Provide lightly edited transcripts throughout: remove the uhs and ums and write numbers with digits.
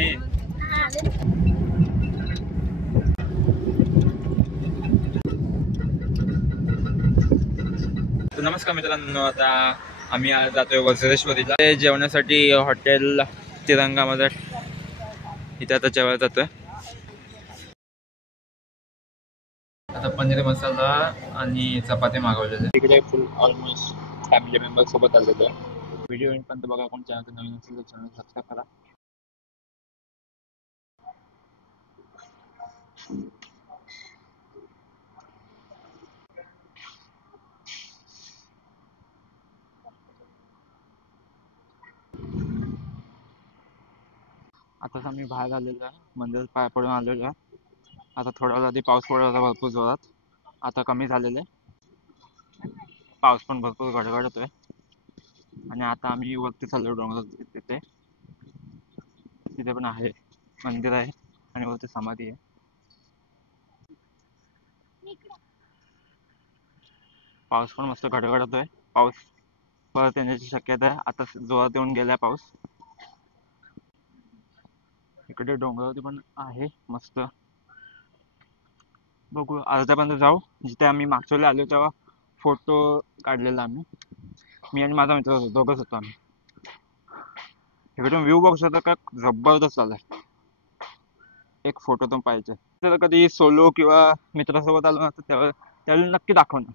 नाही. नमस्कार मित्रांनो, आता आम्ही आज जातोय वज्रेश्वरीला जेवणासाठी हॉटेल तिरंगामध्ये. इथे आता जेवायला जातोय. आता पनीर मसाला आणि चपाती मागवलेले. इकडे फुल ऑलमोस्ट फॅमिली मेंबर सोबत आलेलो आहे. व्हिडिओ पण बघा. कोण चॅनल नवीन असेल तर चॅनल सबस्क्राईब करा. आताच आम्ही बाहेर आलेलो आहे. मंदिरात पाय पडून आलेलो आहे. आता थोड्या वेळ आधी पाऊस पडत होता भरपूर जोरात. आता कमी झालेले. पाऊस पण भरपूर गडगडतोय. आणि आता आम्ही वरती चाललो डोंगरात. तिथे पण आहे मंदिर आहे आणि वरती समाधी आहे. पाऊस पण मस्त गडगडतोय. पाऊस परत येण्याची शक्यता आहे. आता जोरात येऊन गेलाय पाऊस. इकडे डोंगरावरती पण आहे मस्त. बघू अर्ध्यापर्यंत जाऊ. जिथे आम्ही मागच्या वेळेला आलो तेव्हा फोटो काढलेला आम्ही. मी आणि माझा मित्र होतो, दोघंच होतो आम्ही. इकडून व्ह्यू बघू शकता का जबरदस्त आलाय. एक फोटो तर पाहिजे. तर कधी सोलो किंवा मित्रासोबत आलो ना तर त्यावेळेला नक्की दाखवणार.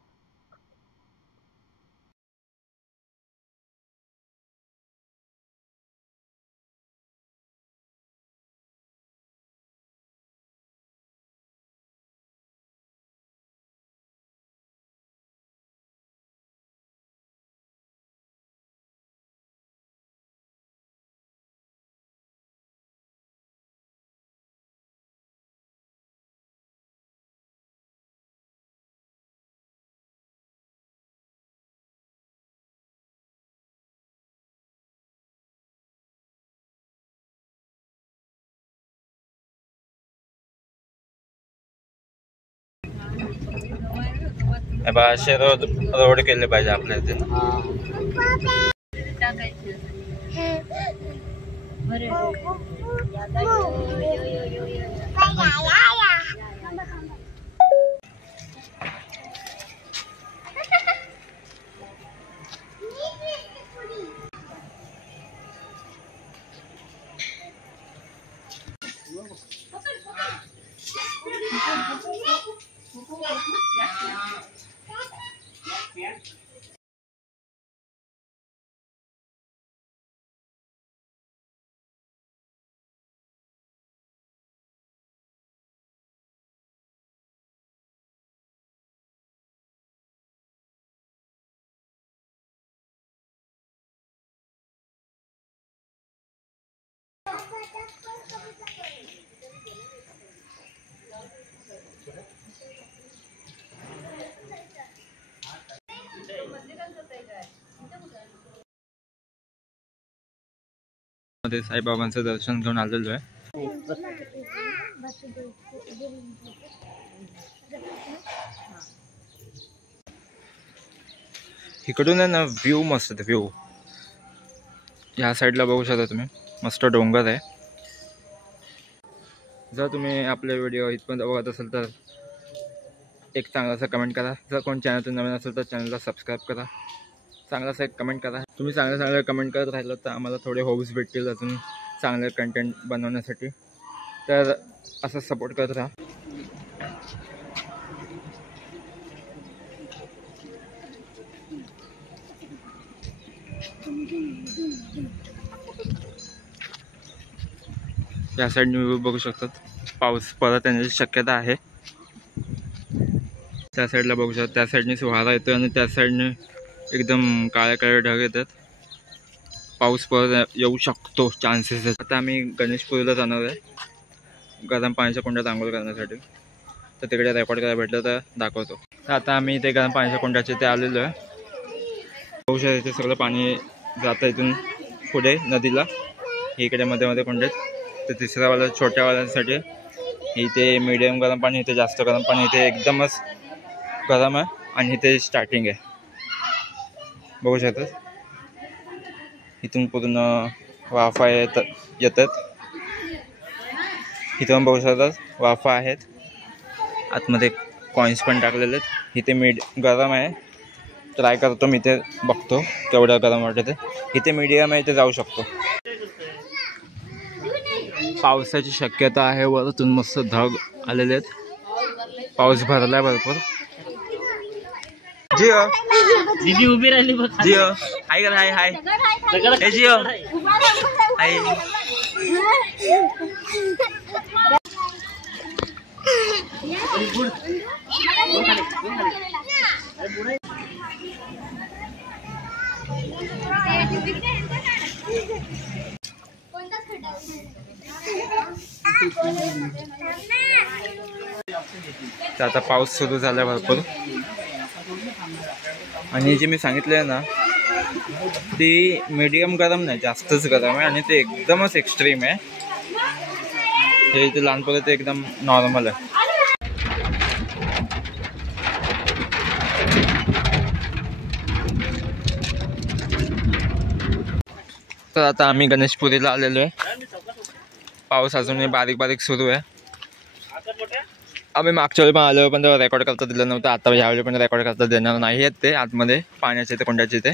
असे रोड केले पाहिजे आपल्या इथे. मध्ये साईबाबांचं दर्शन घेऊन आलेलो आहे. इकडून आहे ना व्ह्यू मस्त आहे. व्ह्यू या साईडला बघू शकता तुम्ही. मस्त डोंगर आहे. जर तुम्ही आपले व्हिडिओ इथपर्यंत बघत असेल तर एक चांगलासा कमेंट करा. जर कोण चॅनलतून नवीन असेल तर चॅनलला सबस्क्राईब करा. चांगलासा एक कमेंट करा. तुम्ही चांगले कमेंट करत राहिलं तर आम्हाला थोडे होप्स भेटतील अजून चांगले कंटेंट बनवण्यासाठी. तर असं सपोर्ट करत राहा. या साईडने व्ह्यू बघू शकतात. पाऊस परत येण्याची शक्यता आहे. त्या साईडला बघू शकता. त्या साईडनेच वारा येतो आणि त्या साईडने एकदम काळ्या काळ्या ढग येतात. पाऊस परत येऊ शकतो, चान्सेस आहेत. आता आम्ही गणेशपुरीला जाणार आहे गरम पाण्याच्या कुंडात आंघोळ करण्यासाठी. तर तिकडे रेकॉर्ड करायला भेटलं तर दाखवतो. तर आता आम्ही ते गरम पाण्याच्या कुंडाचे ते आलेलो आहे. बघू शकता इथे सगळं पाणी जातं इथून पुढे नदीला. इकडे मध्ये मध्ये कुंड आहेत. तर तिसऱ्यावाल्या छोट्यावाल्यांसाठी इथे मीडियम गरम पाणी, इथे जास्त गरम पाणी, इथे एकदमच गरम आहे आणि इथे स्टार्टिंग आहे. बघू शकतात इथून पूर्ण वाफा येतात. इथं पण बघू शकतात वाफा आहेत, आतमध्ये कॉईन्स पण टाकलेले आहेत. इथे गरम आहे, ट्राय करतो मी, ते बघतो केवढं गरम वाटतं ते. इथे मीडियम आहे, इथे जाऊ शकतो. पावसाची शक्यता आहे, वरतून मस्त ढग आलेले आहेत, पाऊस भरलाय भरपूर. जिओ दीदी उभी राहिली बघ. जिओ हाय कर, हाय हाय. हे जिओ हाय. तर आता पाऊस सुरू झाला भरपूर. आणि जे मी सांगितलं आहे ना, ती मीडियम गरम नाही, जास्तच गरम आहे आणि ते एकदमच एक्स्ट्रीम आहे. हे इथे लहानपणी ते एकदम नॉर्मल आहे. तर आता आम्ही गणेशपुरीला आलेलो आहे. पाऊस अजूनही बारीक बारीक सुरू आहे. आम्ही मागच्या वेळी पण आलो, पण तेव्हा रेकॉर्ड करता दिलं नव्हतं. आता यावेळी पण रेकॉर्ड करता देणार नाही आहेत ते आतमध्ये पाण्याचे, ते कोंड्याचे ते.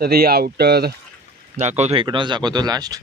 तर ही आउटर दाखवतो, इकडूनच दाखवतो लास्ट.